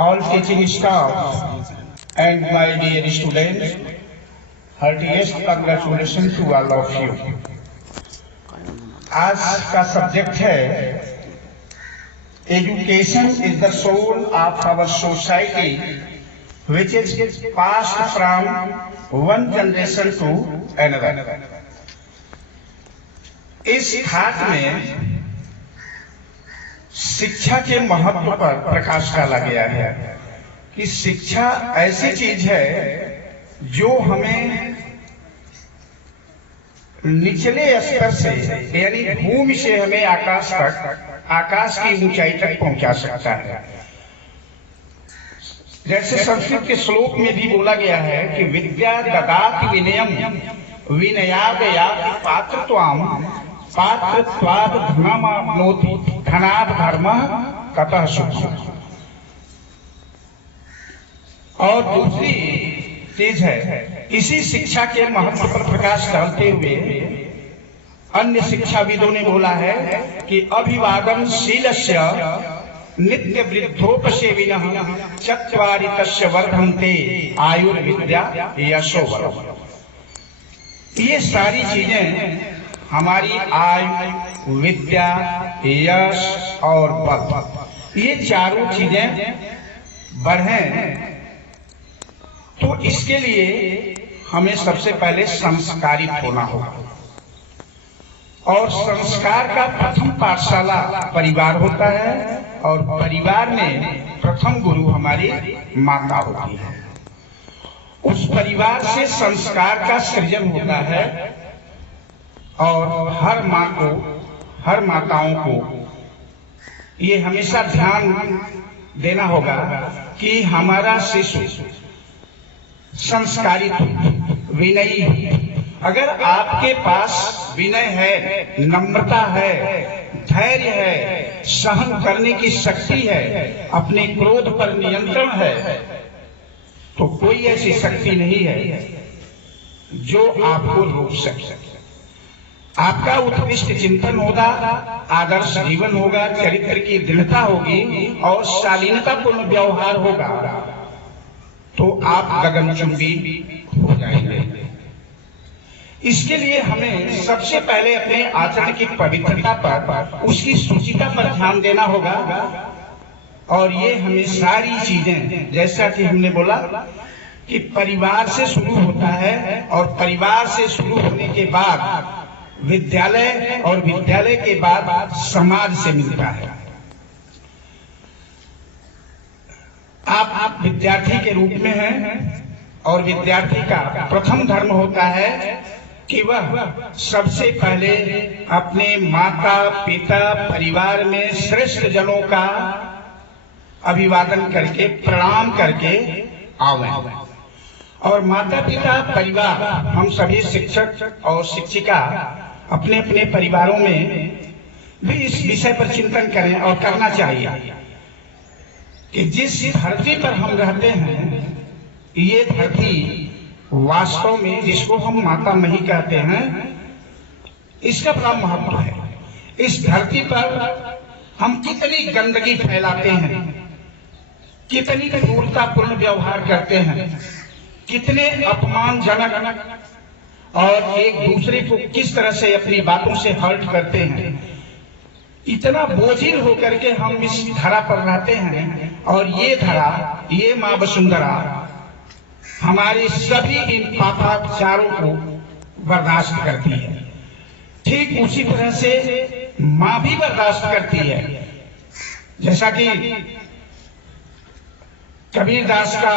all teaching staff and my dear students, heartiest congratulations to all of you. आज का subject है education is the soul of our society which is passed from one generation to another. इस पाठ में शिक्षा के महत्व पर प्रकाश डाला गया है कि शिक्षा ऐसी चीज है जो हमें निचले स्तर से यानी भूमि से हमें आकाश तक, आकाश की ऊंचाई तक पहुंचा सकता है। जैसे संस्कृत के श्लोक में भी बोला गया है कि विद्या ददाति विनयम विनयादयाति पात्रत्वाम पात्रत्वाद धनमाप्नोति धनाद धर्मः ततः सुखम्। और दूसरी चीज है, इसी शिक्षा के महत्व पर प्रकाश डालते हुए अन्य शिक्षाविदों ने बोला है कि अभिवादन शीलस्य नित्य वृद्धोपसेविनः चत्वारि तस्य वर्धन्ते आयुर्विद्या यशो बलम्। ये सारी चीजें हमारी आयु, विद्या, यश और बल, ये चारों चीजें बढ़ें तो इसके लिए हमें सबसे पहले संस्कारित होना होगा। और संस्कार का प्रथम पाठशाला परिवार होता है और परिवार में प्रथम गुरु हमारी माता होती है। उस परिवार से संस्कार का सृजन होता है और हर माँ को, हर माताओं को ये हमेशा ध्यान देना होगा कि हमारा शिशु संस्कारित हो, विनयी हो। अगर आपके पास विनय है, नम्रता है, धैर्य है, सहन करने की शक्ति है, अपने क्रोध पर नियंत्रण है, तो कोई ऐसी शक्ति नहीं है जो आपको रोक सके। आपका उत्कृष्ट चिंतन होगा, आदर्श जीवन होगा, चरित्र की दृढ़ता होगी और शालीनतापूर्ण व्यवहार होगा तो आप गगनचुंबी हो जाएंगे। इसके लिए हमें सबसे पहले अपने आचरण की पवित्रता पर, उसकी शुचिता पर ध्यान देना होगा। और ये हमें सारी चीजें, जैसा कि हमने बोला कि परिवार से शुरू होता है और परिवार से शुरू होने के बाद विद्यालय और विद्यालय के बाद समाज से मिलता है। आप विद्यार्थी के रूप में हैं और विद्यार्थी का प्रथम धर्म होता है कि वह सबसे पहले अपने माता पिता परिवार में श्रेष्ठ जनों का अभिवादन करके, प्रणाम करके आवे। और माता पिता परिवार, हम सभी शिक्षक और शिक्षिका अपने अपने परिवारों में भी इस विषय पर चिंतन करें और करना चाहिए कि जिस धरती पर हम रहते हैं, ये धरती वास्तव में, जिसको हम माता मही कहते हैं, इसका बड़ा महत्व है। इस धरती पर हम कितनी गंदगी फैलाते हैं, कितनी क्रूरतापूर्ण व्यवहार करते हैं, कितने अपमानजनक और एक दूसरे को किस तरह से अपनी बातों से हर्ट करते हैं। इतना बोझिल होकर के हम इस धरा पर रहते हैं और ये धरा, ये माँ वसुंधरा हमारे सभी इन पापाचारों को बर्दाश्त करती है। ठीक उसी तरह से माँ भी बर्दाश्त करती है। जैसा कि कबीरदास का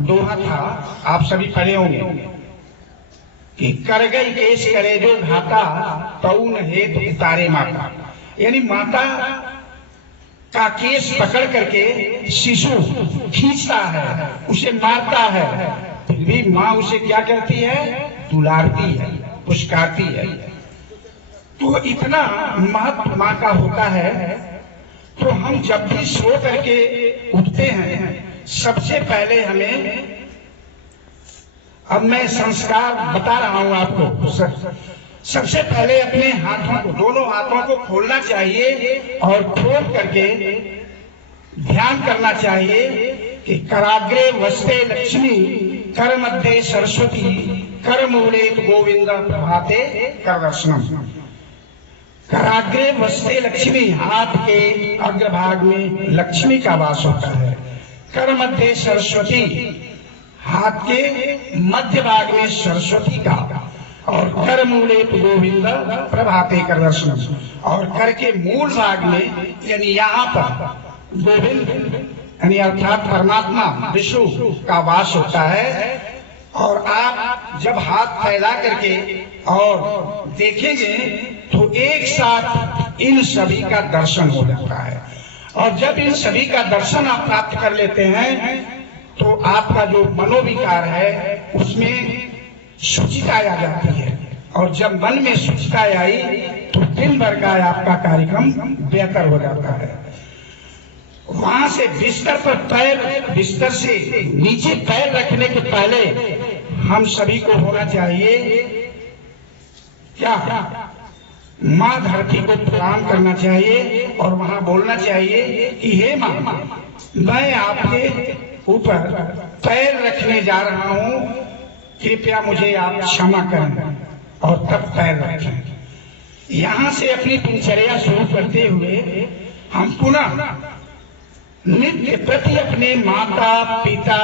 दोहा था, आप सभी पढ़े होंगे कि कर गई केश करे जो घाता तऊन हेतु उतारे माता। यानी माता का केस पकड़ करके शिशु खींचता है, उसे मारता है, फिर भी माँ उसे क्या करती है? दुलारती है, पुष्कारती है। तो इतना महत्व माँ का होता है। तो हम जब भी सो करके उठते हैं, सबसे पहले हमें, अब मैं संस्कार बता रहा हूं आपको, सबसे पहले अपने हाथों को, दोनों हाथों को खोलना चाहिए और खोल करके ध्यान ध्यान करना चाहिए कि कराग्रे वस्ते लक्ष्मी, कर मध्य सरस्वती, कर मूले गोविंद प्रभाते कर दर्शनम। कराग्रे वस्ते लक्ष्मी, हाथ के अग्रभाग में लक्ष्मी का वास होता है। कर मध्य सरस्वती, हाथ के मध्य भाग में सरस्वती का। और कर मूले गोविंद प्रभाते कर दर्शनम, और कर के मूल भाग में यानी यहाँ पर गोविंद यानी अर्थात परमात्मा विष्णु का वास होता है। और आप जब हाथ फैला करके और देखेंगे तो एक साथ इन सभी का दर्शन हो जाता है। और जब इन सभी का दर्शन आप प्राप्त कर लेते हैं तो आपका जो मनोविकार है उसमें शुचिता आ जाती है। और जब मन में शुचिता आई तो दिन भर का आपका कार्यक्रम बेहतर हो जाता है। वहां से बिस्तर पर पैर, बिस्तर से नीचे पैर रखने के पहले हम सभी को होना चाहिए क्या, माँ धरती को प्रणाम करना चाहिए और वहां बोलना चाहिए कि हे माँ, मैं आपके ऊपर पैर रखने जा रहा हूं, कृपया मुझे आप क्षमा करें। और तब पैर रखें। यहां से अपनी दिनचर्या शुरू करते हुए हम पुनः नित्य प्रति अपने माता पिता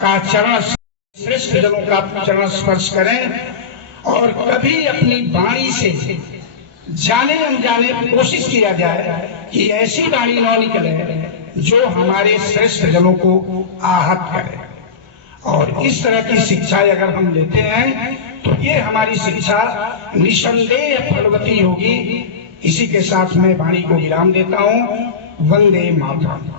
का चरण, श्रेष्ठ जनों का चरण स्पर्श करें। और कभी अपनी वाणी से जाने अनजाने कोशिश किया जाए कि ऐसी वाणी न निकले जो हमारे श्रेष्ठ जनों को आहत करे। और इस तरह की शिक्षा अगर हम लेते हैं तो ये हमारी शिक्षा निसंदेह फलवती होगी। इसी के साथ मैं वाणी को विराम देता हूँ। वंदे मातरम।